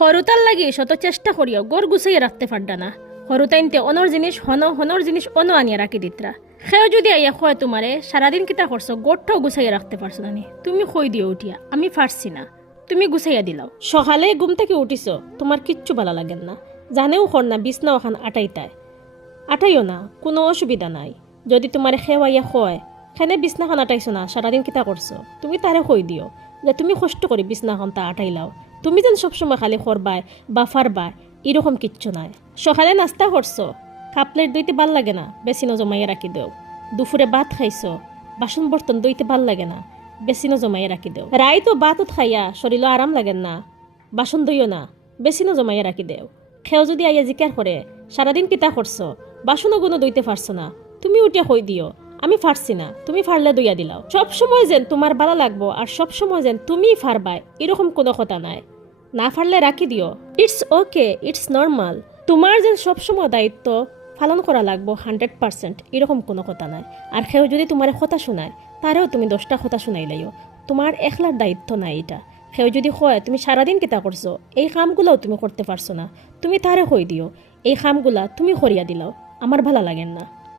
হরুতার লাগি শত চেষ্টা করিও গড় গুছাইয়া রাখতে পারডা না। হরুতাইনতে অনর জিনিস হনর জিনিস আনিয়া রাখি দিতরা। সেও যদি আইয়া কয় তোমারে সারাদিন কিতা করছো গড়টাও গুছাইয়া রাখতে পারছো না, তুমি কই দিও উঠিয়া আমি পারছি না, তুমি গুছাইয়া দিলাও। সকালে ঘুম থেকে উঠিছো, তোমার কিচ্ছু ভালো লাগেন না, জানেও কর না বিছনা ওখান আটাইও না, কোনো অসুবিধা নাই। যদি তোমার খেওয়াইয়া হয় খেনে বিছনাখান আটাইছো না, সারাদিন কিতা করছো, তুমি তারে কই দিও যে তুমি কষ্ট করে বিছনাখান তা আটাইলাও। তুমি যেন সবসময় খালি করবাই বা ফারবাই এরকম কিচ্ছু নাই। সকালে নাস্তা করছো, কাপ প্লেট দইতে ভাল লাগে না, বেসিনো জমাইয়া রাখি দেও। দুপুরে ভাত খাইছো, বাসন বর্তন দইতে ভাল লাগে না, বেসিনো জমাইয়া রাখি দেও। রাই তো ভাতত খাইয়া শরীর আরাম লাগেন না, বাসন দইও না, বেসিনো জমাইয়া রাখি দেও। খেও যদি আইয়া জিকার করে সারাদিন কিতা করছো, বাসনও গুনো দইতে পারছো না, তুমি উঠে কই দিও আমি ফারছি না, তুমি ফারলে দইয়া দিলাও। সব সময় যেন তোমার ভালো লাগবো আর সব সময় যেন তুমি ফারবাই এরকম কোনো কথা নাই। না ফারলে রাখি দিও, ইটস ওকে, ইটস নর্মাল। তোমার যেন সবসময় দায়িত্ব পালন করা লাগবো 100%, এরকম কোনো কথা নাই। আর কেউ যদি তোমার কথা শোনায় তারেও তুমি 10টা কথা শুনাইলাইও, তোমার একলার দায়িত্ব নাই এটা। কেউ যদি কয় তুমি সারাদিন কিতা করছো, এই কামগুলোও তুমি করতে পারছো না, তুমি তারে কই দিও এই কামগুলা তুমি করিয়া দিলাও, আমার ভালো লাগেন না।